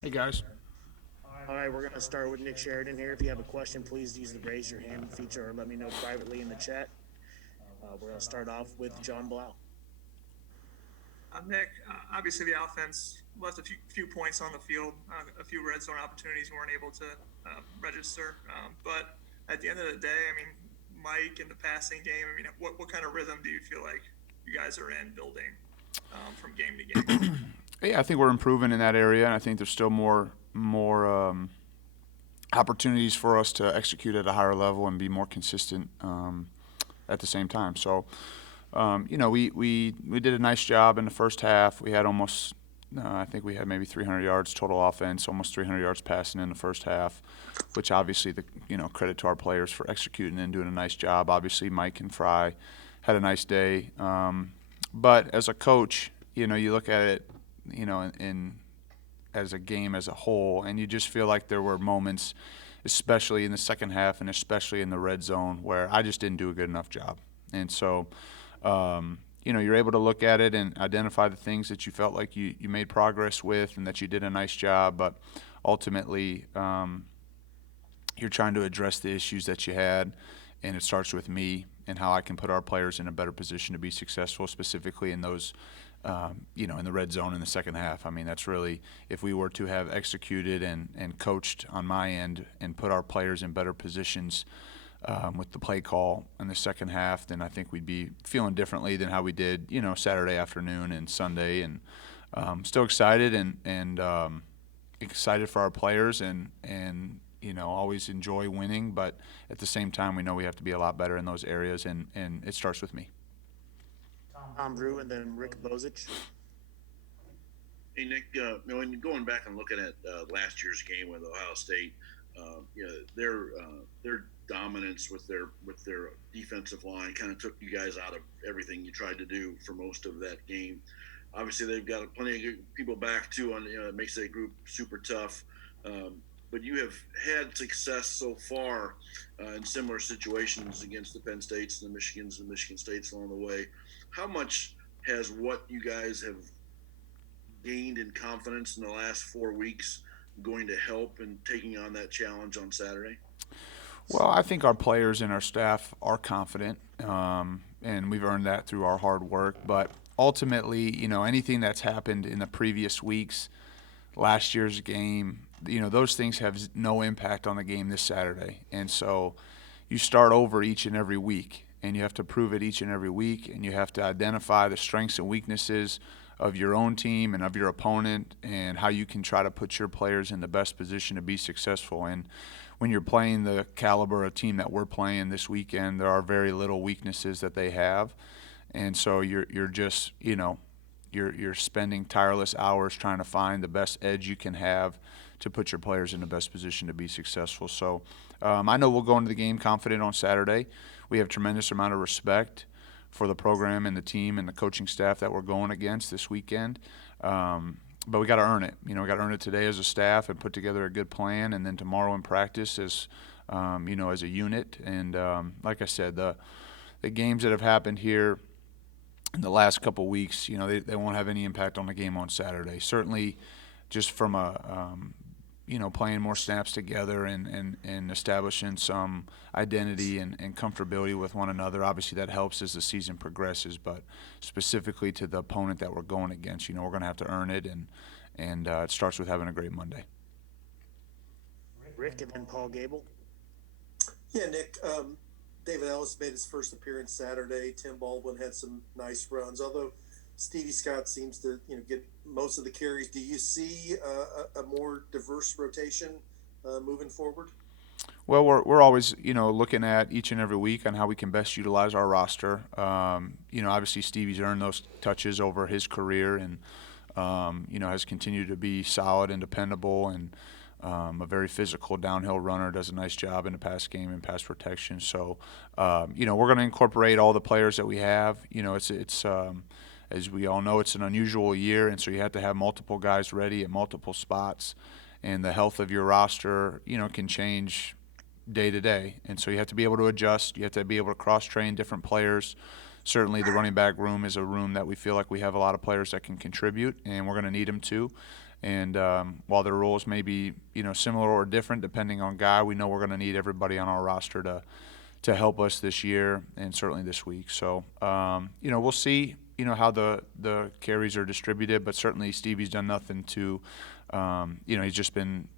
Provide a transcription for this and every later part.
Hey guys. All right, we're going to start with Nick Sheridan here. If you have a question, please use the raise your hand feature or let me know privately in the chat. We're going to start off with John Blau. Nick, obviously the offense left a few points on the field, a few red zone opportunities we weren't able to register. But at the end of the day, I mean, Mike in the passing game, I mean, what kind of rhythm do you feel like you guys are in building from game to game? Yeah, I think we're improving in that area, and I think there's still more opportunities for us to execute at a higher level and be more consistent at the same time. So, we did a nice job in the first half. We had almost, I think we had maybe 300 yards total offense, almost 300 yards passing in the first half, which obviously credit to our players for executing and doing a nice job. Obviously, Mike and Fry had a nice day, but as a coach, you look at it, in as a game as a whole, and you just feel like there were moments, especially in the second half and especially in the red zone, where I just didn't do a good enough job. And so, you're able to look at it and identify the things that you felt like you made progress with and that you did a nice job, but ultimately, you're trying to address the issues that you had, and it starts with me and how I can put our players in a better position to be successful, specifically in those, in the red zone in the second half. I mean, that's really, if we were to have executed and coached on my end and put our players in better positions with the play call in the second half, then I think we'd be feeling differently than how we did, Saturday afternoon and Sunday. And still excited and excited for our players and always enjoy winning, but at the same time, we know we have to be a lot better in those areas, and it starts with me. Tom Drew and then Rick Bozich. Hey Nick, when going back and looking at last year's game with Ohio State, their dominance with their defensive line kind of took you guys out of everything you tried to do for most of that game. Obviously, they've got plenty of good people back too, and it makes that group super tough. But you have had success so far in similar situations against the Penn States and the Michigans and Michigan States along the way. How much has what you guys have gained in confidence in the last 4 weeks going to help in taking on that challenge on Saturday? Well, I think our players and our staff are confident, and we've earned that through our hard work. But ultimately, anything that's happened in the previous weeks, last year's game, those things have no impact on the game this Saturday. And so you start over each and every week, and you have to prove it each and every week, and you have to identify the strengths and weaknesses of your own team and of your opponent, and how you can try to put your players in the best position to be successful. And when you're playing the caliber of team that we're playing this weekend, there are very little weaknesses that they have, and so you're just you're spending tireless hours trying to find the best edge you can have to put your players in the best position to be successful. So I know we'll go into the game confident on Saturday. We have tremendous amount of respect for the program and the team and the coaching staff that we're going against this weekend. But we got to earn it. We got to earn it today as a staff and put together a good plan, and then tomorrow in practice as as a unit. And like I said, the games that have happened here in the last couple of weeks, they won't have any impact on the game on Saturday. Certainly, just from a playing more snaps together and establishing some identity and comfortability with one another. Obviously, that helps as the season progresses, but specifically to the opponent that we're going against, we're going to have to earn it, and it starts with having a great Monday. Rick and then Paul Gable. Yeah, Nick. David Ellis made his first appearance Saturday. Tim Baldwin had some nice runs, although Stevie Scott seems to get most of the carries. Do you see a more diverse rotation moving forward? Well, we're always looking at each and every week on how we can best utilize our roster. Obviously Stevie's earned those touches over his career, and has continued to be solid and dependable, and a very physical downhill runner. Does a nice job in the pass game and pass protection. So we're going to incorporate all the players that we have. It's as we all know, it's an unusual year, and so you have to have multiple guys ready at multiple spots, and the health of your roster can change day to day, and so you have to be able to adjust. You have to be able to cross-train different players. Certainly, the running back room is a room that we feel like we have a lot of players that can contribute, and we're going to need them to. And while their roles may be, similar or different depending on guy, we know we're going to need everybody on our roster to help us this year and certainly this week. So, we'll see, how the carries are distributed, but certainly Stevie's done nothing to, he's just been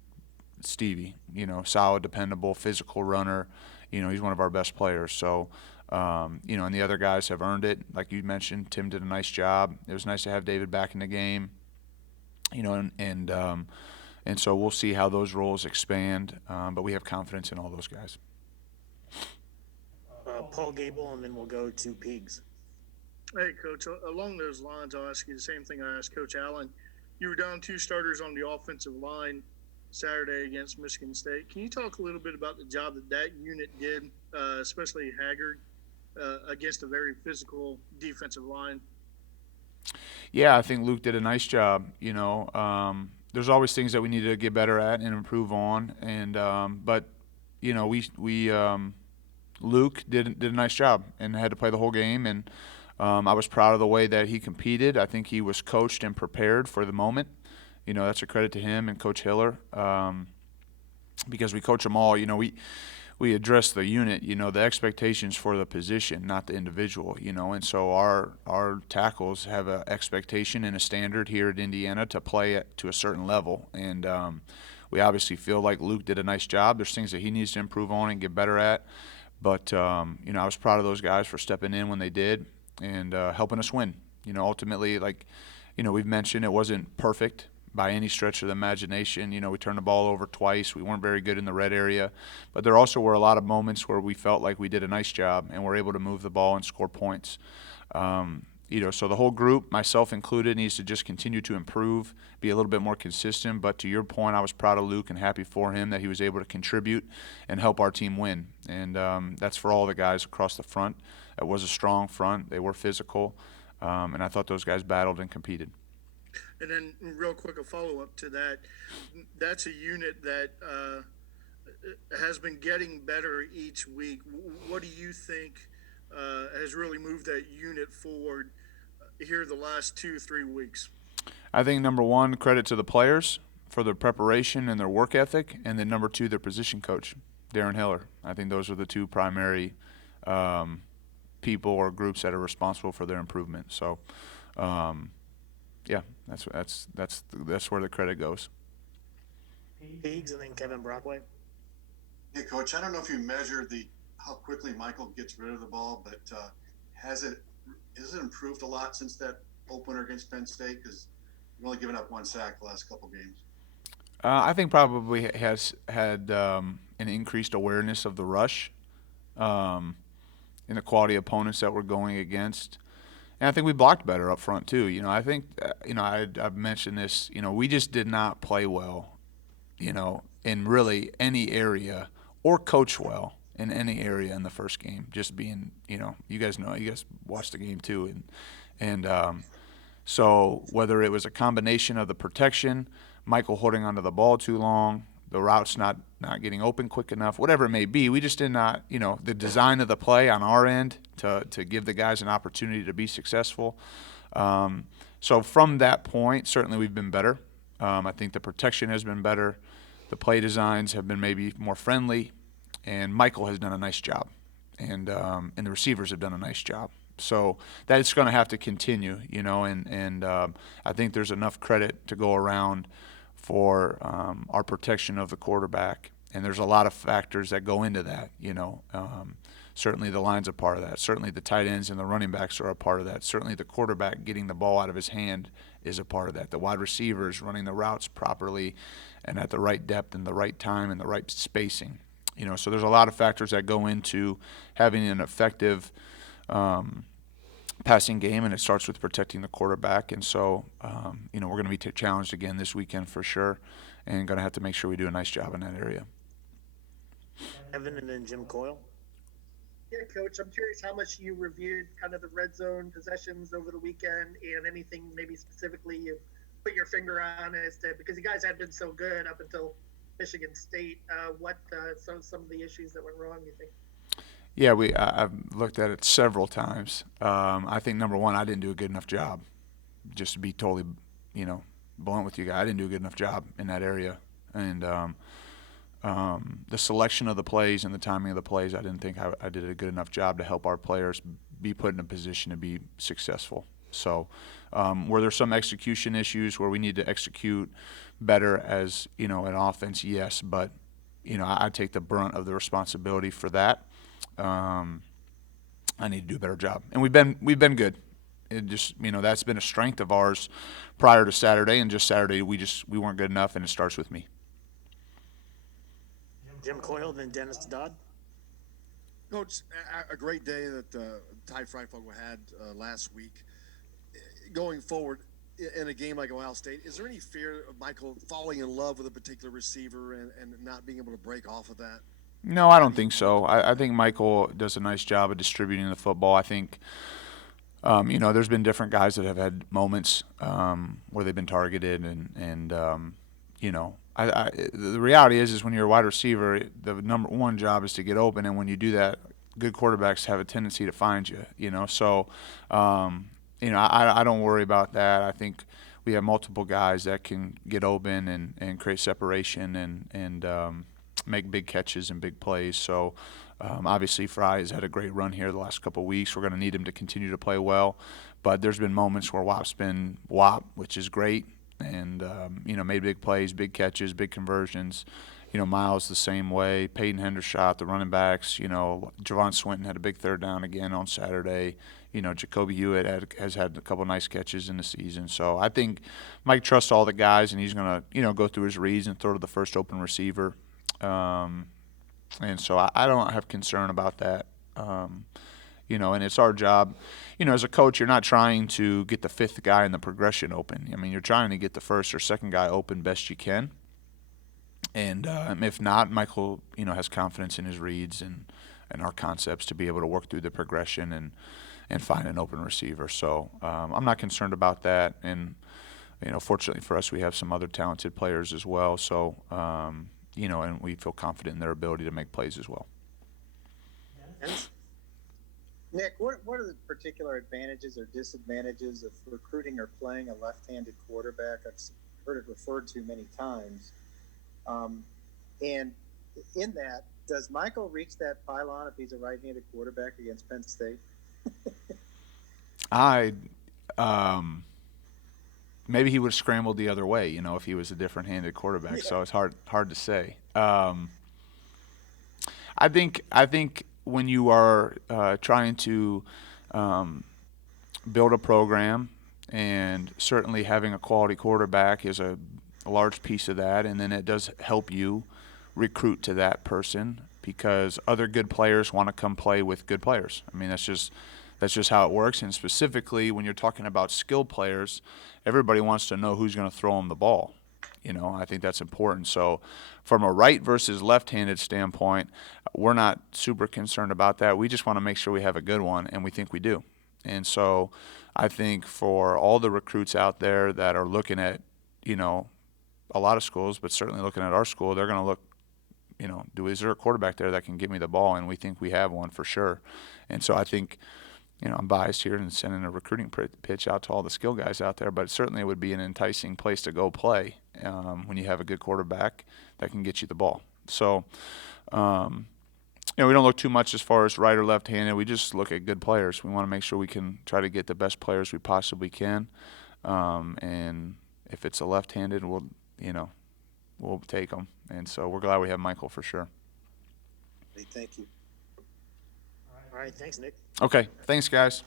Stevie, solid, dependable, physical runner. He's one of our best players. So, and the other guys have earned it. Like you mentioned, Tim did a nice job. It was nice to have David back in the game, and so we'll see how those roles expand. But we have confidence in all those guys. Paul Gable, and then we'll go to Pigs. Hey, Coach, along those lines, I'll ask you the same thing I asked Coach Allen. You were down 2 starters on the offensive line Saturday against Michigan State. Can you talk a little bit about the job that unit did, especially Haggard, against a very physical defensive line? Yeah, I think Luke did a nice job. There's always things that we need to get better at and improve on, and but Luke did a nice job and had to play the whole game, and I was proud of the way that he competed. I think he was coached and prepared for the moment. That's a credit to him and Coach Hiller, because we coach them all. We address the unit, the expectations for the position, not the individual, and so our tackles have an expectation and a standard here at Indiana to play to a certain level, and we obviously feel like Luke did a nice job. There's things that he needs to improve on and get better at, but I was proud of those guys for stepping in when they did and helping us win. Ultimately, we've mentioned, it wasn't perfect by any stretch of the imagination. We turned the ball over twice. We weren't very good in the red area. But there also were a lot of moments where we felt like we did a nice job and were able to move the ball and score points. So the whole group, myself included, needs to just continue to improve, be a little bit more consistent. But to your point, I was proud of Luke and happy for him that he was able to contribute and help our team win. And that's for all the guys across the front. It was a strong front. They were physical. And I thought those guys battled and competed. And then, real quick, a follow-up to that. That's a unit that has been getting better each week. What do you think has really moved that unit forward here the last 2-3 weeks? I think, number one, credit to the players for their preparation and their work ethic, and then number two, their position coach, Darren Hiller. I think those are the two primary people or groups that are responsible for their improvement. So, yeah, that's where the credit goes. Pigs, and then Kevin Brockway. Hey, Coach, I don't know if you measured how quickly Michael gets rid of the ball, but has it improved a lot since that opener against Penn State? Because you've only given up 1 sack the last couple games. I think probably has had an increased awareness of the rush and the quality opponents that we're going against. And I think we blocked better up front too. I think I've mentioned this. We just did not play well, in really any area, or coach well in any area in the first game. Just being, you guys watched the game too, and so whether it was a combination of the protection, Michael holding onto the ball too long, the routes not getting open quick enough, whatever it may be, we just did not, the design of the play on our end to give the guys an opportunity to be successful. So from that point, certainly we've been better. I think the protection has been better. The play designs have been maybe more friendly, and Michael has done a nice job, and the receivers have done a nice job. So that's going to have to continue, and I think there's enough credit to go around for our protection of the quarterback. And there's a lot of factors that go into that, Certainly the line's a part of that. Certainly the tight ends and the running backs are a part of that. Certainly the quarterback getting the ball out of his hand is a part of that. The wide receivers running the routes properly and at the right depth and the right time and the right spacing. So there's a lot of factors that go into having an effective passing game, and it starts with protecting the quarterback. And so, we're going to be challenged again this weekend for sure, and going to have to make sure we do a nice job in that area. Evan, and then Jim Coyle. Yeah, Coach, I'm curious how much you reviewed kind of the red zone possessions over the weekend, and anything maybe specifically you put your finger on as to, because you guys have been so good up until Michigan State. What some of the issues that went wrong, you think? Yeah, I've looked at it several times. I think number one, I didn't do a good enough job. Just to be totally, blunt with you guys. I didn't do a good enough job in that area. And the selection of the plays and the timing of the plays, I didn't think I did a good enough job to help our players be put in a position to be successful. So were there some execution issues where we need to execute better as, you know, an offense? Yes, but, you know, I take the brunt of the responsibility for that. I need to do a better job. And we've been good. It just, you know, that's been a strength of ours prior to Saturday, and just Saturday we weren't good enough, and it starts with me. Jim Coyle, then Dennis Dodd. Coach, a great day that Ty Freifogel had last week. Going forward in a game like Ohio State, is there any fear of Michael falling in love with a particular receiver and not being able to break off of that? No, I don't think so. I think Michael does a nice job of distributing the football. I think, you know, there's been different guys that have had moments where they've been targeted, and you know, the reality is when you're a wide receiver, the number one job is to get open, and when you do that, good quarterbacks have a tendency to find you. You know, so you know, I don't worry about that. I think we have multiple guys that can get open and create separation and make big catches and big plays. So obviously Fry has had a great run here the last couple of weeks. We're going to need him to continue to play well. But there's been moments where Wap's been Wap, which is great, and you know, made big plays, big catches, big conversions. You know, Miles the same way. Peyton Hendershot, the running backs. You know, Javon Swinton had a big third down again on Saturday. You know, Jacoby Hewitt has had a couple nice catches in the season. So I think Mike trusts all the guys, and he's going to, you know, go through his reads and throw to the first open receiver. And so I don't have concern about that. You know, and it's our job. You know, as a coach, you're not trying to get the fifth guy in the progression open. I mean, you're trying to get the first or second guy open best you can. And if not, Michael, you know, has confidence in his reads and our concepts to be able to work through the progression and find an open receiver. So I'm not concerned about that. And, you know, fortunately for us, we have some other talented players as well. So, you know, and we feel confident in their ability to make plays as well. Nick, what are the particular advantages or disadvantages of recruiting or playing a left-handed quarterback? I've heard it referred to many times. And in that, does Michael reach that pylon if he's a right-handed quarterback against Penn State? Maybe he would have scrambled the other way, you know, if he was a different-handed quarterback. Yeah. So it's hard to say. I think when you are trying to build a program, and certainly having a quality quarterback is a large piece of that, and then it does help you recruit to that person because other good players want to come play with good players. I mean, that's just how it works. And specifically when you're talking about skilled players, everybody wants to know who's going to throw them the ball. You know, I think that's important. So from a right versus left-handed standpoint, we're not super concerned about that. We just want to make sure we have a good one, and we think we do. And so I think for all the recruits out there that are looking at, you know, a lot of schools, but certainly looking at our school, they're going to look, you know, is there a quarterback there that can give me the ball? And we think we have one for sure. And so I think, you know, I'm biased here and sending a recruiting pitch out to all the skill guys out there, but certainly it would be an enticing place to go play when you have a good quarterback that can get you the ball. So, you know, we don't look too much as far as right or left-handed. We just look at good players. We want to make sure we can try to get the best players we possibly can. And if it's a left-handed, we'll take them. And so we're glad we have Michael for sure. Hey, thank you. All right, thanks, Nick. Okay, thanks, guys.